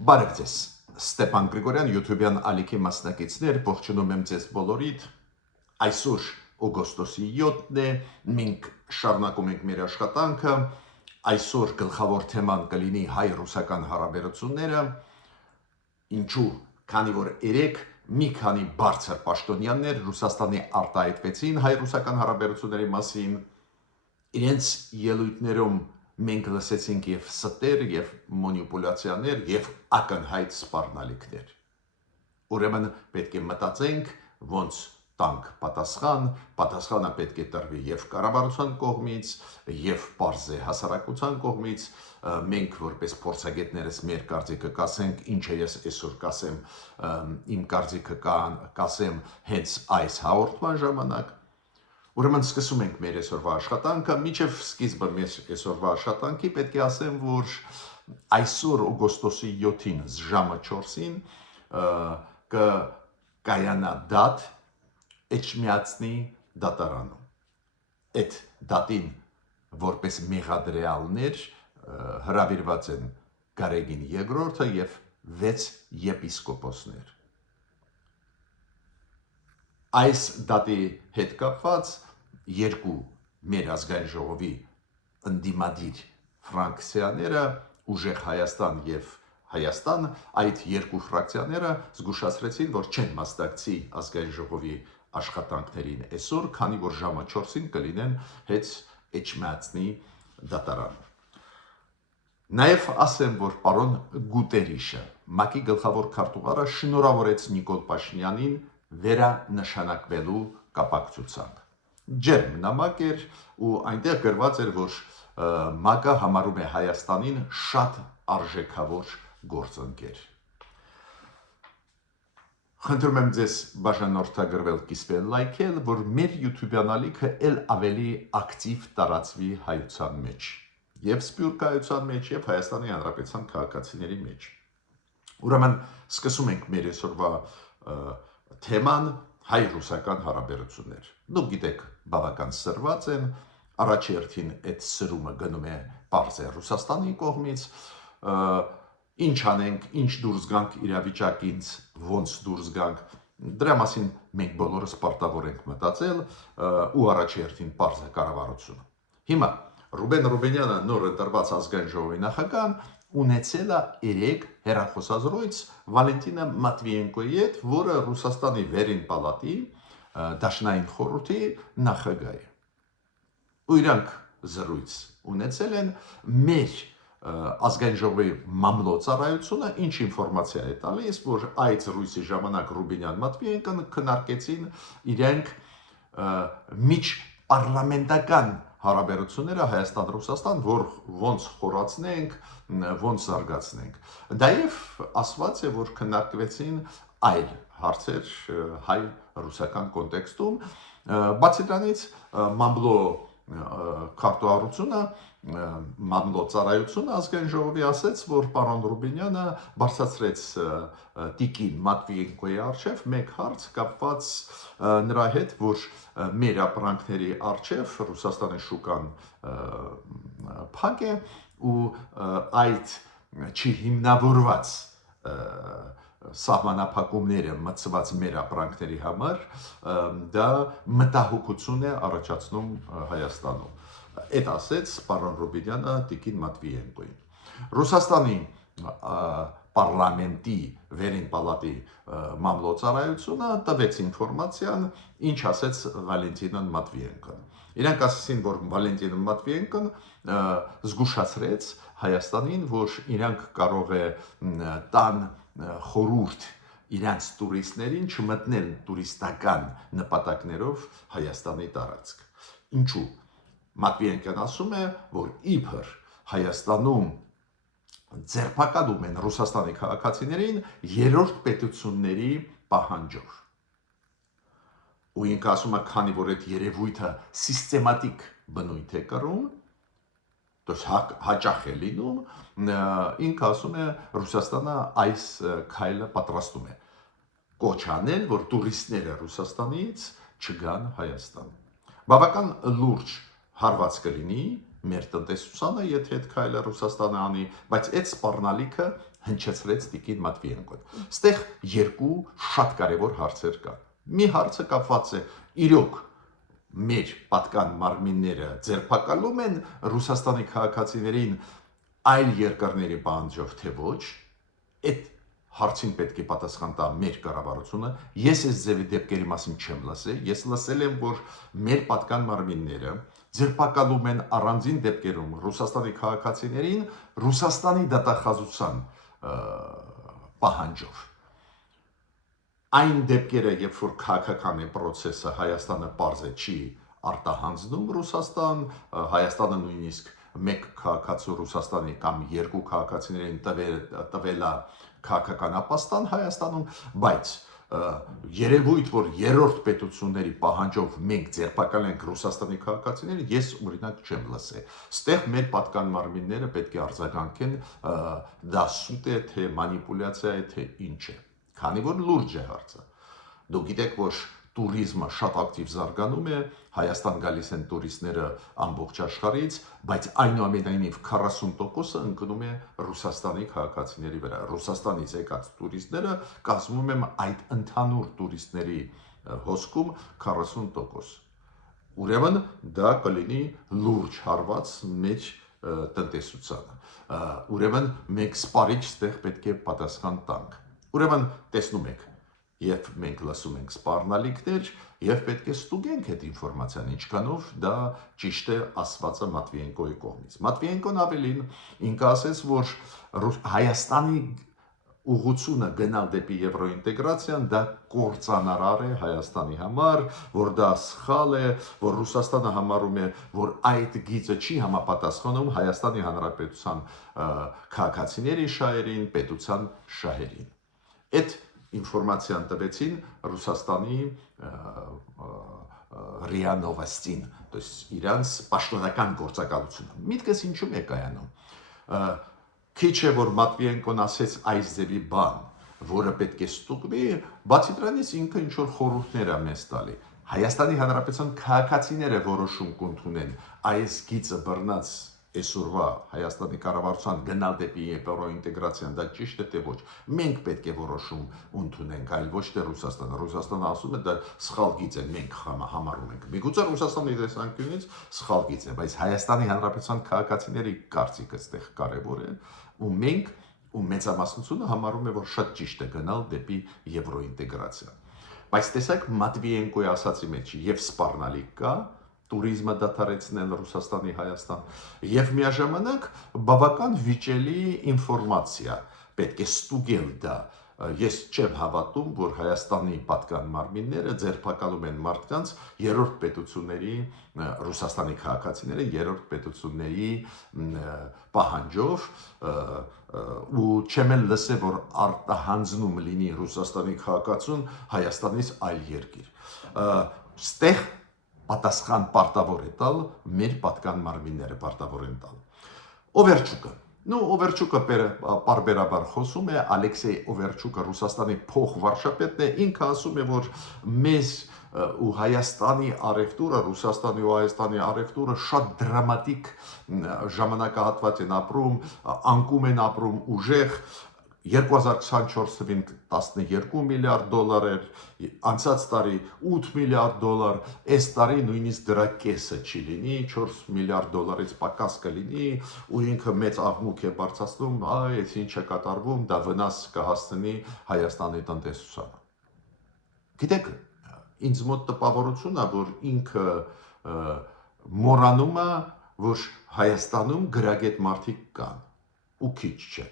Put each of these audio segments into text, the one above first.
Բարև ձեզ, Ստեփան Գրիգորյան, YouTube-յան ալիքի մասնակիցներ, ողջունում եմ ձեզ բոլորիդ։ Այսօր օգոստոսի 7-ն է, մենք շարունակում ենք մեր աշխատանքը։ Այսօր գլխավոր թեման կլինի հայ-ռուսական հարաբերությունները, ինչու, քանի որ երեք մի քանի բարձր պաշտոնյաներ Ռուսաստանի արտահայտվեցին հայ-ռուսական հարաբերությունների մասին, իրենց ելույթներում մենք լսեցինք եւ ստեր, եւ մանիպուլյացիաներ, եւ ակնհայտ սպառնալիքներ։ Ուրեմն պետք է մտածենք, ոնց տանք պատասխան, պատասխանը պետք է տրվի եւ կառավարության կողմից, եւ պարզե հասարակության կողմից, մենք որպես փորձագետներս մեր կարծիքը կասենք, ինչը ես այսօր կասեմ, իմ կարծիքը կասեմ հենց այս հաղորդման ժամանակ։ Ուրեմն սկսում ենք մեր այսօրվա աշխատանքը, միջև սկիզբը մեր այսօրվա աշխատանքի պետք է ասեմ, որ այսօր օգոստոսի 7-ին ժամը 4-ին կկայանա դատ Էջմիածնի դատարանում։ Այդ դատին որպես մեղադրյալներ հրավիրված են Գարեգին II եւ 6 եպիսկոպոսներ։ Այս դատի հետ կապված երկու մեր ազգային ժողովի ընդդիմադիր ֆրակցիաները ուժեղ Հայաստան եւ Հայաստան, այդ երկու ֆրակցիաները զգուշացրեցին, որ չեն մասնակցի ազգային ժողովի աշխատանքներին այսօր, քանի որ ժամը 4-ին կլինեն հետ Էջմիածնի դատարանում։ Նաև ասեմ, որ պարոն Գուտերիշը, ՄԱԿ-ի գլխավոր քարտուղարը, շնորհավորեց Նիկոլ Փաշինյանին վերանշանակվելու կապակցությամբ։ Ջերմ նամակ էր ու այնտեղ գրված էր, որ ՄԱԿ-ը համարում է Հայաստանին շատ արժեքավոր գործընկեր։ Խնդրում եմ ձեզ բաժանորդագրվել, կիսվել, լայքել, որ մեր YouTube-յան ալիքը ել ավելի ակտիվ տարածվի հայության մեջ, եւ սփյուռքայության մեջ, եւ Հայաստանի Հանրապետության քաղաքացիների մեջ։ Ուրեմն սկսում ենք մեր այսօրվա թեման հայ-ռուսական հարաբերություններ։ Դուք գիտեք, բավական սրված են, առաջի հերթին այդ սրումը գնում է պարզ է Ռուսաստանի կողմից, ինչ անենք, ինչ դուրս գանք իրավիճակից, ոնց դուրս գանք, դրա մասին մենք բոլորս պարտավոր ենք մտածել ու առաջի հերթին պարզ է կառավարությունը։ Հիմա Ռուբեն Ռուբենյանը նոր ընտրված ազգային ժողովի նախագահան ունեցել է 3 հեռախոսազրույց Վալենտինա Մատվիենկոյի հետ, որը Ռուսաստանի վերին պալատի դաշնային խորհրդի նախագահ է։ Ու իրանք զրույց ունեցել են մեր ազգային ժողովի մամլոյցարայությունը ինչ ինֆորմացիա է տալիս, որ այդ զրույցի ժամանակ Ռուբենյան Մատվիենկոն քննարկեցին իրենք միջ պարլամենտական հարաբերությունները Հայաստան-Ռուսաստան, որ ոնց խորացնենք, ոնց զարգացնենք։ Դայև ասված է, որ քննարկվեցին այլ հարցեր հայ-ռուսական կոնտեքստում, բացի դրանից մամլո քարտուղարությունը, մամլո ծառայությունը ազգային ժողովի ասեց, որ պարոն Ռուբենյանը բարձրացրեց տիկին Մատվիենկոյի առջև մեկ հարց կապված նրա հետ, որ մեր ապրանքների առջև Ռուսաստանի շուկան փակ է ու այդ չհիմնավորված սահմանափակումները մտցված մեր ապրանքների համար դա մտահոգություն է առաջացնում Հայաստանում։ Այդ ասեց պարոն Ռուբենյանը տիկին Մատվիենկոին։ Ռուսաստանի պարլամենտի վերին պալատի մամլոյցարայությունը տվեց ինֆորմացիան, ինչ ասեց Վալենտինա Մատվիենկոն։ Իրանք ասացին, որ Վալենտինա Մատվիենկոն զգուշացրեց Հայաստանին, որ իրանք կարող է տան խորհուրդ իրանց տուրիստներին չմտնել տուրիստական նպատակներով Հայաստանի տարածք։ Ինչու։ Մատվիենկոն ասում է, որ իբր Հայաստանում ձերբակալում են Ռուսաստանի քաղաքացիներին երրորդ պետությունների պահանջով։ Ու ինքը ասում է, քանի որ այդ երևույթը սիստեմատիկ բնույթ է կրում, հաճախ է լինում, ինքը ասում է, Ռուսաստանը այս քայլը պատրաստում է կոչ անել, որ տուրիստները Ռուսաստանից չգան Հայաստան։ Բավական լուրջ հարված կլինի մեր տնտեսությանը, եթե այդ քայլը Ռուսաստանը անի, բայց այդ սպառնալիքը հնչեցրեց Տիկին Մատվիենկոն։ Ստեղ երկու շատ կարևոր հարցեր կան։ Մի հարցը կապված է իրոք մեր պատկան մարմինները ձերբակալում են Ռուսաստանի քաղաքացիներին այլ երկրների պահանջով թե ոչ, այդ հարցին պետք է պատասխան տա մեր կառավարությունը։ Ես այս ձևի դեպքերի մասին չեմ լսել, ես լսել եմ, որ մեր պատկան մարմինները ձերբակալում են առանձին դեպքերում Ռուսաստանի քաղաքացիներին Ռուսաստանի դատախազության պահանջով։ Այն դեպքերը, երբ որ քաղաքական է process-ը Հայաստանը պարզ է չի արտահանձնում Ռուսաստան, Հայաստանը նույնիսկ մեկ քաղաքացու Ռուսաստանի կամ երկու քաղաքացիներին տվել է քաղաքական ապաստան Հայաստանում, բայց երևույթ, որ երրորդ պետությունների պահանջով մենք ձերբակալենք Ռուսաստանի քաղաքացիներին, ես օրինակ չեմ լսել։ Ստեղ մեր պատկան մարմինները պետք է արձագանքեն, դա սուտ է, թե մանիպուլյացիա է, թե ինչ է։ Քանի որ լուրջ է հարցը։ Դուք գիտեք, որ տուրիզմը շատ ակտիվ զարգանում է, Հայաստան գալիս են տուրիստները ամբողջ աշխարհից, բայց այնուամենայնիվ 40%-ը ընկնում է Ռուսաստանի քաղաքացիների վրա։ Ռուսաստանից եկած տուրիստները կազմում են այդ ընդհանուր տուրիստների հոսքում 40%։ Ուրեմն դա կլինի լուրջ հարված մեր տնտեսությանը։ Ուրեմն մենք սպառիչ ստեղ պետք է պատասխան տանք։ Ուրեմն տեսնում եք, Եվ մենք լսում ենք սպառնալիքներ, եւ պետք է ստուգենք այդ ինֆորմացիան, ինչքանով դա ճիշտ է ասվածը Մատվիենկոյի կողմից։ Մատվիենկոն ավելին ինքը ասեց, որ Հայաստանի ուղղությունը գնալ դեպի եվրոինտեգրացիան դա կործանարար է Հայաստանի համար, որ դա սխալ է, որ Ռուսաստանը համարում է, որ այդ գիծը չի համապատասխանում Հայաստանի Հանրապետության քաղաքացիների շահերին, պետության շահերին։ Այդ ինֆորմացիան տվեցին Ռուսաստանի ՌԻԱ Նովոստին, то есть իրանց պաշտոնական գործակալությունը։ Միտքս ինչու՞մ է կայանում։ Քիչ է որ Մատվիենկոն ասեց այս ձևի բան, որը պետք է ստուգվի, բացի դրանից ինքը ինչ որ խորհուրդներ է մեզ տալի։ Հայաստանի Հանրապետության քաղաքացիները որոշում կընդունեն այս գիծը բռնած այսօրվա Հայաստանի կառավարության գնալ դեպի եվրոինտեգրացիան, դա ճիշտ է թե ոչ։ Մենք պետք է որոշում ընդունենք, այլ ոչ թե Ռուսաստանը։ Ռուսաստանը ասում է դա սխալ գիծ է, մենք համարում ենք։ Միգուցե Ռուսաստանի տեսանկյունից սխալ գիծ է, բայց Հայաստանի Հանրապետության քաղաքացիների կարծիքը այդտեղ կարևոր է, ու մենք ու մեծամասնությունը համարում է, որ շատ ճիշտ է գնալ դեպի եվրոինտեգրացիա։ Բայց տեսեք Մատվիենկոյի ասացի մեջ եւ սպառնալիք կա, տուրիզմը դադարեցնել Ռուսաստանի Հայաստան եւ միաժամանակ բավական վիճելի ինֆորմացիա պետք է ստուգել դա։ Ես չեմ հավատում, որ Հայաստանի պատկան մարմինները ձերբակալում են մարդկանց երրորդ պետությունների Ռուսաստանի քաղաքացիները երրորդ պետությունների պահանջով ու չեմ էլ լսել, որ արտահանձնում լինի Ռուսաստանի քաղաքացուն Հայաստանից այլ երկիր։ Ստեղ պատասխան պարտավոր է տալ մեր պատկան մարմինները պարտավոր են տալ։ Օվերչուկը Օվերչուկը պարբերաբար խոսում է, Ալեքսեյ Օվերչուկը Ռուսաստանի փոխվարշապետն է, ինքը ասում է, որ մեզ ու Հայաստանի առևտուրը, Ռուսաստանի ու Հայաստանի առևտուրը շատ դրամատիկ ժամանակահատված են ապրում, անկում են ապրում ուժեղ, 2024 թվին 12 միլիարդ դոլար էր, անցած տարի 8 միլիարդ դոլար, այս տարի նույնիսկ դրա կեսը չի լինի, 4 միլիարդ դոլարից պակաս կլինի, ու ինքը մեծ աղմուկ է բարձրացնում, այս ինչ է կատարվում, դա վնաս կհասցնի Հայաստանի տնտեսությանը։ Գիտեք, ինձ մոտ տպավորություն է, որ ինքը մոռանում է, որ Հայաստանում գրագետ մարդիկ կան, ու քիչ չէ։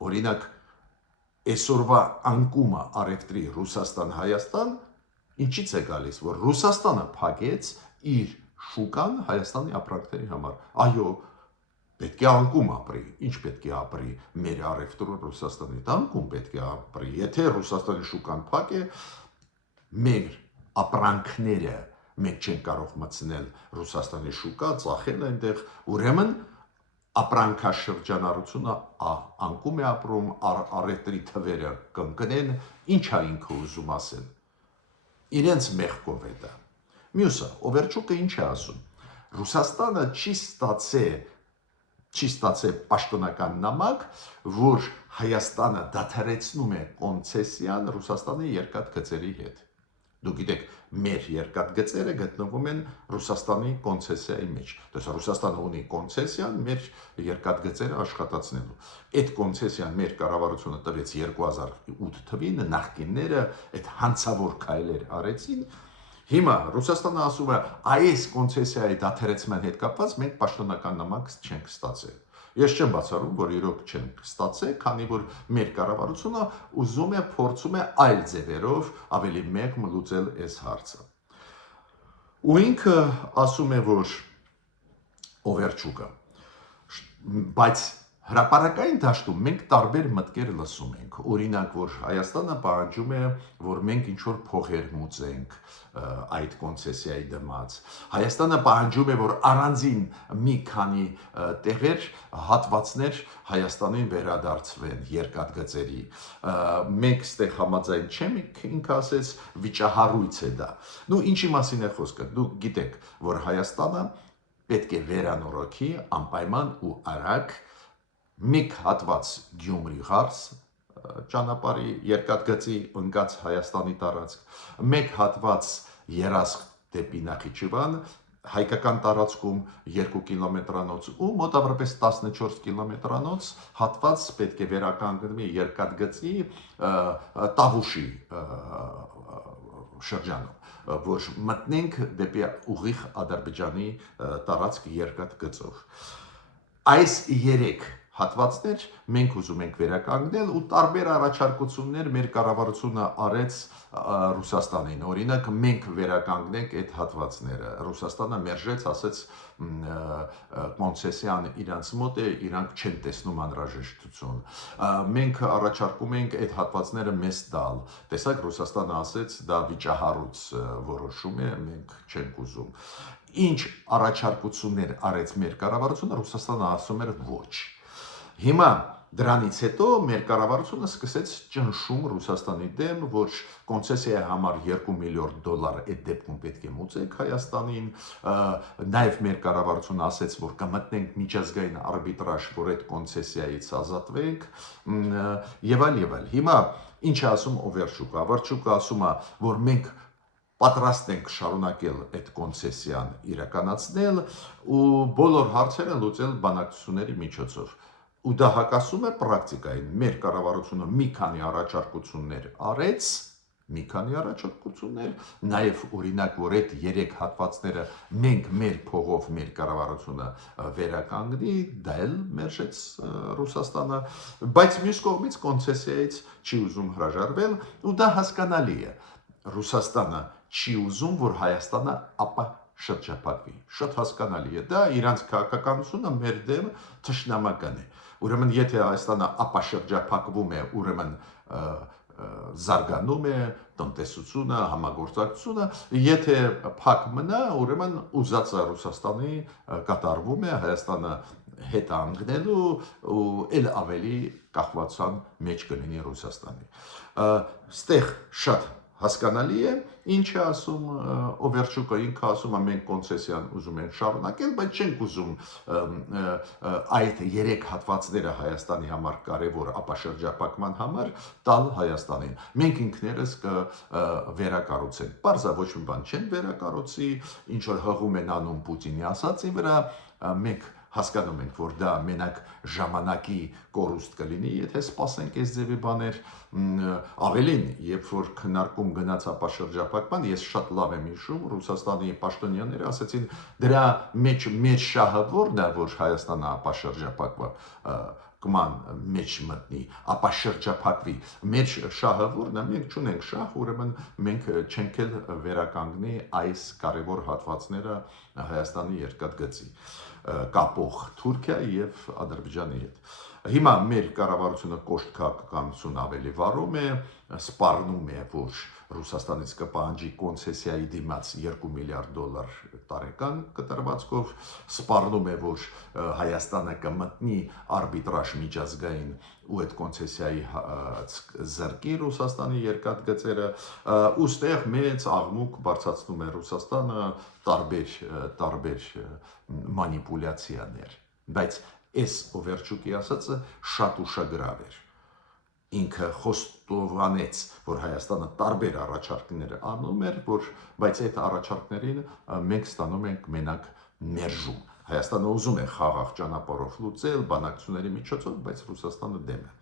Օրինակ, այսօրվա անկումը առևտրի Ռուսաստան-Հայաստան ինչից է գալիս, որ Ռուսաստանը փակեց իր շուկան Հայաստանի ապրանքների համար։ Այո, պետք է անկում ապրի, ինչ պետք է ապրի մեր առևտուրը Ռուսաստանի, դա անկում պետք է ապրի։ Եթե Ռուսաստանի շուկան փակ է, մեր ապրանքները մենք չենք կարող մտցնել Ռուսաստանի շուկա, ծախել այնտեղ, ուրեմն ապրանքաշրջանառությունը անկում է ապրում, առևտրի թվերը կընկնեն, ինչ է ինքը ուզում ասել։ Իրենց մեղքով է դա։ Մյուսը, Օվերչուկը ինչ է ասում։ Ռուսաստանը չի ստացել պաշտոնական նամակ, որ Հայաստանը դադարեցնում է կոնցեսիան Ռուսաստանի երկաթգծերի հետ։ Դուք գիտեք, մեր երկաթգծերը գտնվում են Ռուսաստանի կոնցեսիայի մեջ։ Դասա Ռուսաստանը ունի կոնցեսիան մեր երկաթգծերը աշխատացնելու։ Այդ կոնցեսիան մեր կառավարությունը տվեց 2008 թվին, նախկինները այդ հանցավոր քայլեր արեցին։ Հիմա Ռուսաստանը ասում է, այս կոնցեսիայի դադարեցման հետ կապված մենք պաշտոնական նամակ չենք ստացել։ Ես չեմ բացառում, որ իրոք չեն ստացել, քանի որ մեր կառավարությունը ուզում է փորձում է այլ ձևերով ավելի մեկմ լուծել այս հարցը։ Ու ինքը ասում է, որ օվերչուկը, բայց հրապարակային դաշտում մենք տարբեր մտքեր լսում ենք։ Օրինակ, որ Հայաստանը պահանջում է, որ մենք ինչ-որ փողեր մուծենք այդ կոնցեսիայի դիմաց։ Հայաստանը պահանջում է, որ առանձին մի քանի տեղեր, հատվածներ Հայաստանին վերադարձվեն երկաթգծերի։ Մենք ստեղ համաձայն չենք, ինքը ասեց, վիճահարույց է դա։ Նու ինչի մասին է խոսքը։ Դուք գիտեք, որ Հայաստանը պետք է վերանորոգի անպայման ու արագ մի հատված Գյումրի հարս ճանապարհի երկաթգծի ընկած Հայաստանի տարածք, մեկ հատված Երասխ դեպի Նախիջևան, հայկական տարածքում 2 կիլոմետրանոց ու մոտավորապես 14 կիլոմետրանոց հատված պետք է վերականգնվի երկաթգծի Տավուշի շրջանում, որ մտնենք դեպի ուղիղ Ադրբեջանի տարածք երկաթգծով։ Այս 3 հատվածներ մենք ուզում ենք վերականգնել ու տարբեր առաջարկություններ մեր կառավարությունը արեց Ռուսաստանին։ Օրինակ մենք վերականգնենք այդ հատվածները։ Ռուսաստանը մերժեց, ասեց կոնցեսիան իրանց մոտ է, իրանք չեն տեսնում անհրաժեշտություն։ Մենք առաջարկում ենք այդ հատվածները մեզ տալ։ Տեսակ Ռուսաստանը ասեց, դա վիճահարույց որոշում է, մենք չենք ուզում։ Ինչ առաջարկություններ արեց մեր կառավարությունը, Ռուսաստանը ասում էր ոչ։ Հիմա դրանից հետո մեր կառավարությունը սկսեց ճնշում Ռուսաստանի դեմ, որ կոնցեսիայի համար $2 միլիոն այդ դեպքում պետք է մուծենք Հայաստանին, նաև մեր կառավարությունը ասեց, որ կմտնենք միջազգային արբիտրաժ, որ այդ կոնցեսիայից ազատվենք, եւ այլ։ Հիմա ինչ է ասում Օվերչուկը։ Օվերչուկը ասում է, որ մենք պատրաստ ենք շարունակել այդ կոնցեսիան իրականացնել ու բոլոր հարցերը լուծել բանակցությունների միջոցով։ Ու դա հակասում է պրակտիկային։ Մեր կառավարությունը մի քանի առաջարկություններ արեց, նաև օրինակ, որ այդ 3 հատվածները մենք մեր փողով մեր կառավարությունը վերականգնի, դա էլ մերժեց Ռուսաստանը, բայց մյուս կողմից կոնցեսիայից չի ուզում հրաժարվել ու դա հասկանալի է։ Ռուսաստանը չի ուզում, որ Հայաստանը ապա շրջափակվի։ Շատ հասկանալի է։ Դա իրանց քաղաքականությունը մեր դեմ թշնամական է։ Ուրեմն եթե Հայաստանը ապա շրջափակվում է, ուրեմն զարգանում է տնտեսությունը, համագործակցությունը, եթե փակ մնա, ուրեմն ուզածը Ռուսաստանի կատարվում է, Հայաստանը հետ անգնելու ու էլ ավելի կախվածության մեջ կլինի Ռուսաստանի։ Ստեղ շատ հասկանալի է, ինչ է ասում Օվերչուկը, ինքը ասում է մենք կոնցեսիան ուզում ենք շարունակել, բայց չենք ուզում այդ 3 հատվածները Հայաստանի համար կարևոր ապաշրջափակման համար տալ Հայաստանին։ Մենք ինքներս կվերակառուցենք։ Պարզա ոչ մի բան չեն վերակառուցի, ինչ որ հղում են անում Պուտինի ասածի վրա, մենք հասկանում ենք, որ դա մենակ ժամանակի կորուստ կլինի, եթե սպասենք այս ձևի բաներ, ավելին, երբ որ քննարկում գնաց ապաշրջափակման, ես շատ լավ եմ հիշում, Ռուսաստանի պաշտոնյաները ասացին, դրա մեջ մեր շահը որն է, որ Հայաստանը ապաշրջափակվա կման մեջ մտնի, ապաշրջափակվի, մեր շահը որն է, մենք չունենք շահ, ուրեմն մենք չենք էլ վերականգնի այս կարևոր հատվածները Հայաստանի երկաթգծի կապող Թուրքիա եւ Ադրբեջանի հետ։ Հիմա մեր կառավարությունը կոշտ քաղաքականություն ավելի վարում է, սպառնում է, որ Ռուսաստանից կպահանջի կոնցեսիայի դիմաց $2 միլիարդ տարեկան կտրվածքով, սպառնում է, որ Հայաստանը կմտնի արբիտրաժ միջազգային ու այդ կոնցեսիայի զրկի Ռուսաստանի երկաթգծերը, ուստեղ մեծ աղմուկ բարձրացնում է Ռուսաստանը տարբեր մանիպուլյացիաներ, բայց այս վերջուկի ասածը շատ ուշագրավ էր։ Ինքը խոստովանեց, որ Հայաստանը տարբեր առաջարկներ անում էր, բայց այդ առաջարկներին մենք ստանում ենք մենակ մերժում։ Հայաստանը ուզում է խաղաղ ճանապարհով լուծել բանակցությունների միջոցով, բայց Ռուսաստանը դեմ է։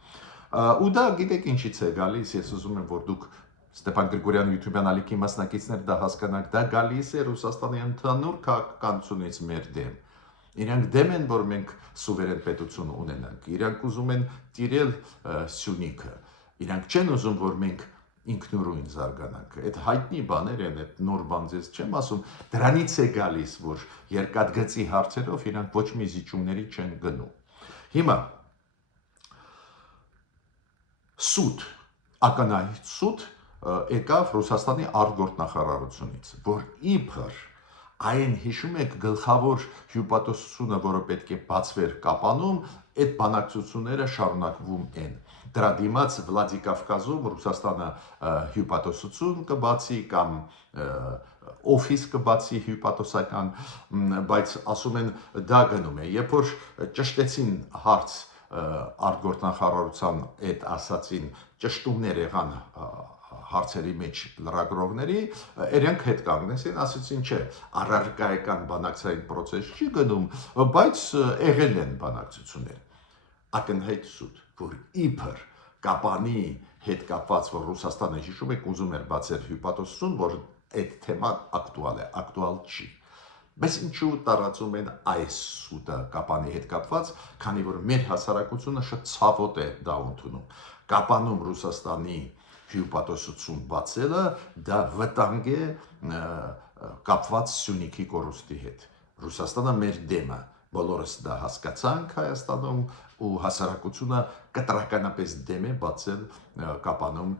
Ու դա գիտեք ինչից է գալիս, ես ուզում եմ, որ դուք Ստեփան Գրիգորյան YouTube-յան ալիքի մասնակիցներ դա հասկանաք, դա գալիս է Ռուսաստանի ընդհանուր քաղաքականությունից մեր դեմ։ Իրանք դեմ են, որ մենք սուվերեն պետություն ունենանք, իրանք ուզում են տիրել Սյունիքը, իրանք չեն ուզում, որ մենք ինքնուրույն զարգանանք, այդ հայտնի բաներ են, այդ նոր բան ձեզ չեմ ասում, դրանից է գալիս, որ երկաթգծի հարցերով իրանք ոչ մի զիջումների չեն գնում։ Հիմա սուտ, ականահայտ սուտ եկավ Ռուսաստանի արտգործնախարարությունից, որ իբր այն հիշում եք գլխավոր հյուպատոսությունը, որը պետք է բացվեր Կապանում, այդ բանակցությունները շարունակվում են։ Դրա դիմաց Վլադիկավկազում Ռուսաստանը հյուպատոսություն կբացի կամ օֆիս կբացի հյուպատոսական, բայց ասում են դա գնում է։ Երբ որ ճշտեցին հարց արտգործնախարարության այդ ասացին ճշտումներ եղան հարցերի մեջ լրագրողների, իրենք հետ կանգնեցին, ասեցին չէ, առարկայական բանակցային process չի գնում, բայց եղել են բանակցություններ։ Ակնհայտ սուտ, որ իբր Կապանի հետ կապված, որ Ռուսաստանը հիշում եք ուզում էր բացել հյուպատոսություն, որ այդ թեման ակտուալ չի։ Բայց ինչու տարածում են այս սուտը Կապանի հետ կապված, քանի որ մեր հասարակությունը շատ ցավոտ է դա ընդունում։ Կապանում Ռուսաստանի հյուպատոսություն բացելը դա վտանգ է կապված Սյունիքի կորուստի հետ։ Ռուսաստանը մեր դեմը, բոլորս դա հասկացանք Հայաստանում ու հասարակությունը կտրականապես դեմ է բացել Կապանում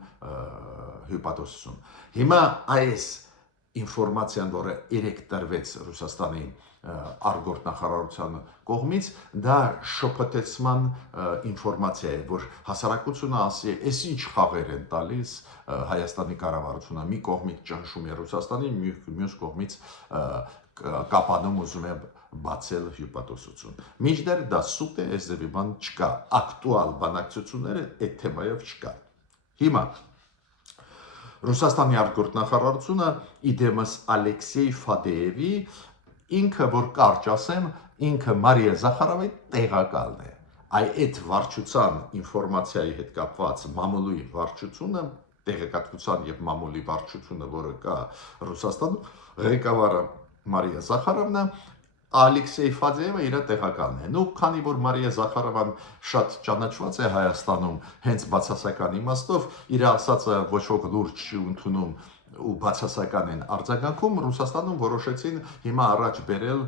հյուպատոսություն։ Հիմա այս ինֆորմացիան, որը երեք տրվեց Ռուսաստանի արտգործնախարարության կողմից, դա շփոթեցման ինֆորմացիա է, որ հասարակությունը ասի, այս ինչ խաղեր են տալիս Հայաստանի կառավարությունը, մի կողմից ճնշում է Ռուսաստանին, մյուս կողմից Կապանում ուզում է բացել հյուպատոսություն։ Մինչդեռ դա սուտ է, այս ձևի բան չկա, ակտուալ բանակցությունները այդ թեմայով չկա։ Հիմա Ռուսաստանի արտգործնախարարությունը իդեմս Ալեքսեյ Ֆադեևի ինքը, որ կարճ ասեմ, ինքը Մարիա Զախարովի տեղակալն է։ Այդ վարչության ինֆորմացիայի հետ կապված մամուլի վարչությունը, տեղեկատվության եւ մամուլի վարչությունը, որը կա Ռուսաստանում, ղեկավարը Մարիա Զախարովնա, Ալեքսեյ Ֆադեևը իր տեղակալն է։ Ու քանի որ Մարիա Զախարովան շատ ճանաչված է Հայաստանում, հենց բացասական իմաստով, իր ասածը ոչ ոք լուրջ չի ընդունում ու բացասական են արձագանքում, Ռուսաստանում որոշեցին հիմա առաջ բերել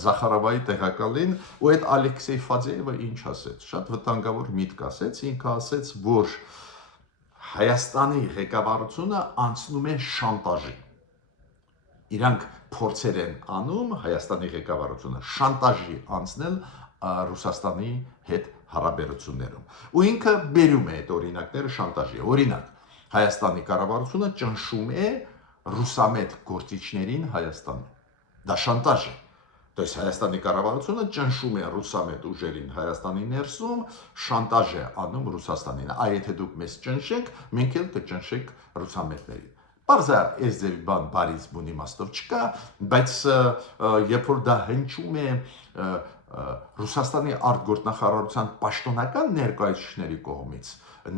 Զախարովայի տեղակալին, ու այդ Ալեքսեյ Ֆադեևը ինչ ասեց, շատ վտանգավոր միտք ասեց, ինքը ասեց, որ Հայաստանի ղեկավարությունը անցնում է շանտաժի։ Իրանք փորձեր են անում Հայաստանի ղեկավարությունը շանտաժի անցնել Ռուսաստանի հետ հարաբերություններում։ Ու ինքը բերում է այդ օրինակները շանտաժի։ Օրինակ, Հայաստանի կառավարությունը ճնշում է ռուսամետ գործիչներին Հայաստանում։ Դա շանտաժ է։ То есть Հայաստանի կառավարությունը ճնշում է ռուսամետ ուժերին Հայաստանի ներսում, շանտաժ է անում Ռուսաստանին։ Եթե դուք մեզ ճնշեք, մենք էլ կճնշենք ռուսամետներին։ Պարզա այս ձևի բան բարից բուն իմաստով չկա, բայց երբ որ դա հնչում է Ռուսաստանի արտգործնախարարության պաշտոնական ներկայացուցիչների կողմից,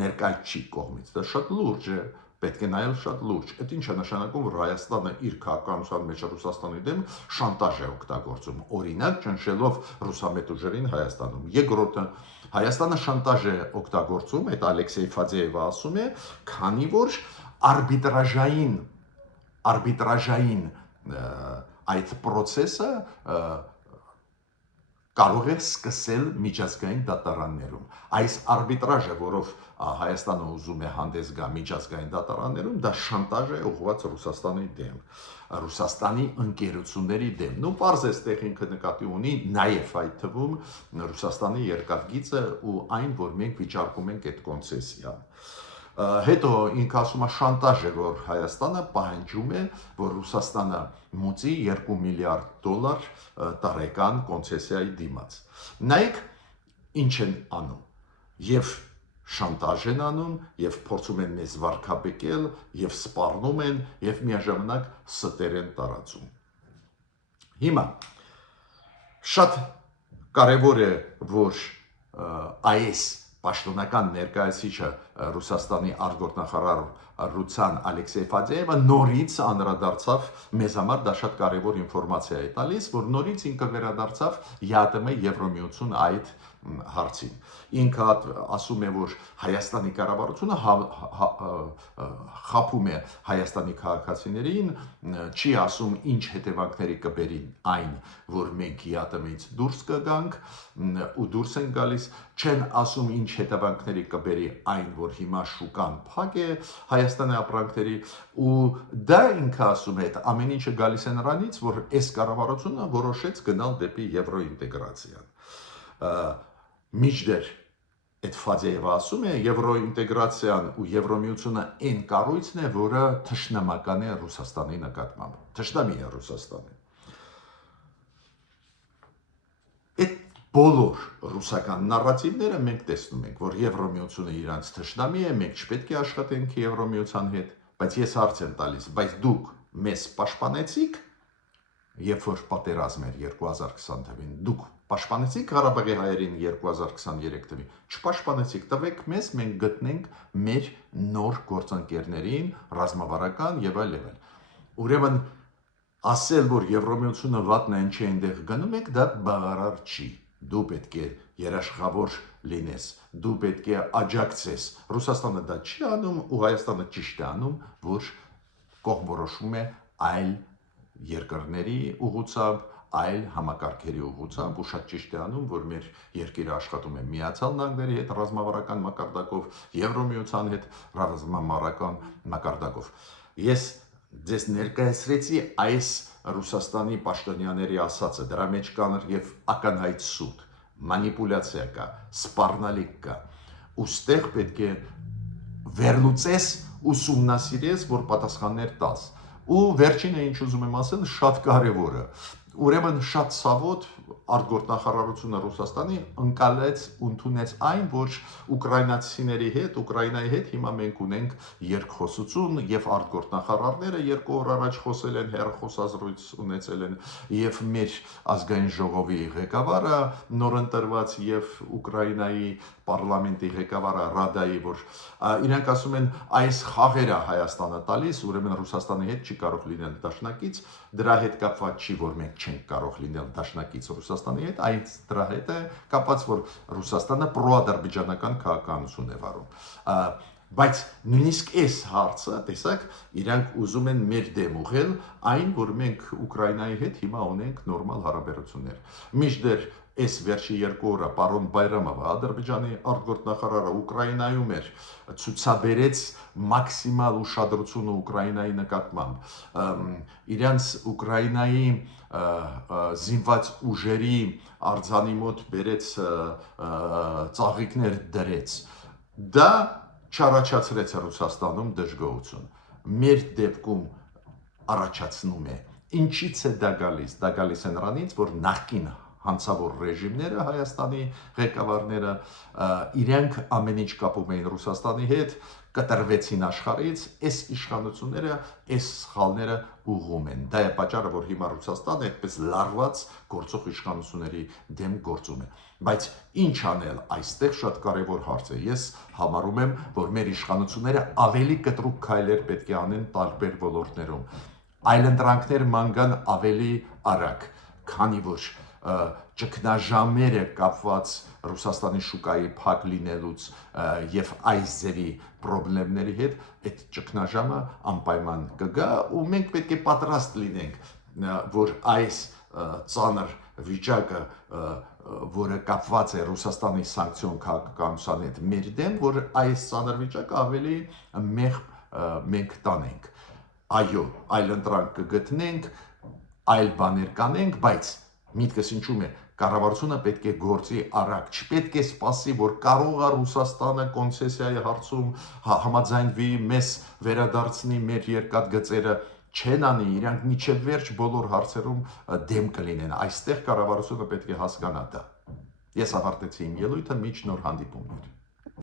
ներկայացի կողմից, դա շատ լուրջ է, պետք է նայել շատ լուրջ։ Այդ ինչ է նշանակում, որ Հայաստանը իր քաղաքականության մեջ Ռուսաստանի դեմ շանտաժ է օգտագործում, օրինակ ճնշելով ռուսամետ ուժերին Հայաստանում։ Երկրորդը, Հայաստանը շանտաժ է օգտագործում, այդ Ալեքսեյ Ֆադեևը ասում է, քանի որ արբիտրաժային այդ process-ը կարող է սկսել միջազգային դատարաններում։ Այս արբիտրաժը, որով Հայաստանը ուզում է հանդես գա միջազգային դատարաններում, դա շանտաժ է ուղղված Ռուսաստանի դեմ, Ռուսաստանի ընկերությունների դեմ։ Նու պարզ է ստեղ ինքը նկատի ունի նաև այդ թվում Ռուսաստանի երկաթգիծը ու այն, որ մենք վիճարկում ենք այդ կոնցեսիան։ Հետո ինքը ասում է շանտաժ է, որ Հայաստանը պահանջում է, որ Ռուսաստանը մուծի $2 միլիարդ տարեկան կոնցեսիայի դիմաց։ Նայեք ինչ են անում, եւ շանտաժ են անում, եւ փորձում են մեզ վարկաբեկել, եւ սպառնում են, եւ միաժամանակ ստեր են տարածում։ Հիմա շատ կարևոր է, որ այս պաշտոնական ներկայացուցիչը Ռուսաստանի արտգործնախարար Ռուսան Ալեքսեյ Ֆադեևը նորից անդրադարձավ, մեզ համար դա շատ կարևոր ինֆորմացիա է տալիս, որ նորից ինքը վերադարձավ ԵԱՏՄ Եվրոմիություն այդ հարցին։ Ինքը ասում է, որ Հայաստանի կառավարությունը խաբում է Հայաստանի քաղաքացիներին, չի ասում ինչ հետևանքների կբերի այն, որ մենք ԵԱՏՄ-ից դուրս կգանք ու դուրս են գալիս, չեն ասում ինչ հետևանքների կբերի այն, որ հիմա շուկան փակ է Հայաստանի ապրանքների, ու դա ինքը ասում է, ամեն ինչը գալիս է նրանից, որ այս կառավարությունը որոշեց գնալ դեպի եվրոինտեգրացիան։ Միջդեռ այդ Ֆադեևը ասում է, եվրոինտեգրացիան ու Եվրոմիությունը այն կառույցն է, որը թշնամական է Ռուսաստանի նկատմամբ, թշնամի է Ռուսաստանի։ Այդ բոլոր ռուսական նարատիվները մենք տեսնում ենք, որ Եվրոմիությունը իրանց թշնամի է, մենք չպետք է աշխատենք Եվրոմիության հետ, բայց ես հարց եմ տալիս, բայց դուք մեզ պաշտպանեցիք, երբ որ պատերազմ էր 2020 թվականին, դուք պաշտպանեցիք Ղարաբաղի հայերին 2023 թվականին, չպաշտպանեցիք, տվեք մեզ, մենք գտնենք մեր նոր գործընկերներին, ռազմավարական եւ այլ։ Ուրեմն ասել, որ Եվրոմիությունը վատն է, ինչ այնտեղ գնում եք, դա բավարար չի։ Դու պետք է երաշխավոր լինես, դու պետք է աջակցես։ Ռուսաստանը դա չի անում ու Հայաստանը ճիշտ է անում, որ կողմնորոշվում է այլ երկրների ուղղությամբ, այլ համակարգերի ուղղությամբ, ու շատ ճիշտ է անում, որ մեր երկիրը աշխատում է Միացյալ Նահանգների հետ ռազմավարական մակարդակով, Եվրոմիության հետ ռազմավարական մակարդակով։ Ես ձեզ ներկայացրեցի այս Ռուսաստանի պաշտոնյաների ասածը, դրա մեջ կան եւ ակնհայտ սուտ, մանիպուլյացիա կա, սպառնալիք կա, ուստեղ պետք է վերլուծես, ուսումնասիրես, որ պատասխաններ տաս։ Ու վերջինը ինչ ուզում եմ ասել, շատ կարևորը, ուրեմն շատ ցավոտ արտգործնախարարությունը Ռուսաստանի ընկալեց, ընդունեց այն, որ ուկրաինացիների հետ, Ուկրաինայի հետ հիմա մենք ունենք երկխոսություն եւ արտգործնախարարները 2 օր առաջ խոսել են, հեռախոսազրույց ունեցել են եւ մեր ազգային ժողովի ղեկավարը նորընտրված եւ Ուկրաինայի պարլամենտի ղեկավարը Ռադայի, որ իրանք ասում են այս խաղերը Հայաստանը տալիս, ուրեմն Ռուսաստանի հետ չի կարող լինել դաշնակից, դրա հետ կապված չի, որ մենք չենք կարող լինել դաշնակից Ռուսաստանի հետ, այս դրա հետ է կապված, որ Ռուսաստանը պրոադրբեջանական քաղաքականություն է վարում։ Բայց նույնիսկ այս հարցը, տեսակ, իրանք ուզում են մեր դեմ ուղղել այն, որ մենք Ուկրաինայի հետ հիմա ունենք նորմալ հարաբերություններ։ Մինչդեռ այս վերջի 2 օրը պարոն Բայրամովը, Ադրբեջանի արտգործնախարարը Ուկրաինայում էր, ցուցաբերեց մաքսիմալ ուշադրությունը Ուկրաինայի նկատմամբ, իրանց Ուկրաինայի զինված ուժերի արձանի մոտ բերեց ծաղիկներ դրեց։ Դա չառաջացրեց Ռուսաստանում դժգոհություն։ Մեր դեպքում առաջացնում է։ Ինչից է դա գալիս։ Դա գալիս է նրանից, որ նախկին հանցավոր ռեժիմները, Հայաստանի ղեկավարները, իրենք ամեն ինչ կապում էին Ռուսաստանի հետ, կտրվեցին աշխարհից, այս իշխանությունները, այս սխալները ուղղում են։ Դա է պատճառը, որ հիմա Ռուսաստանը այդպես լարված գործող իշխանությունների դեմ գործում է։ Բայց ինչ անել, այստեղ շատ կարևոր հարց է։ Ես համարում եմ, որ մեր իշխանությունները ավելի կտրուկ քայլեր պետք է անեն տարբեր ոլորտներում։ Այլընտրանքներ ման գան ավելի արագ, քանի որ ճգնաժամերը կապված Ռուսաստանի շուկայի փակ լինելուց եւ այս ձևի խնդիրների հետ, այդ ճգնաժամը անպայման կգա ու մենք պետք է պատրաստ լինենք, որ այս ծանր վիճակը որը կապված է Ռուսաստանի սանկցիոն քաղաքականության հետ մեր դեմ, որ այս ցաներ վիճակը ավելի մենք տանենք։ Այո, այլ ընտրանք կգտնենք, այլ բաներ կանենք, բայց միտքս ինչու՞մ է, կառավարությունը պետք է գործի արագ, չպետք է սպասի, որ կարող է Ռուսաստանը կոնցեսիայի հարցում համաձայնվի, մեզ վերադարձնի մեր երկաթ գծերը, չեն անի, իրանք միջև վերջ բոլոր հարցերում դեմ կլինեն, այստեղ կառավարությունը պետք է հասկանա դա։ Ես ավարտեցի իմ ելույթը, միջ նոր հանդիպումներ։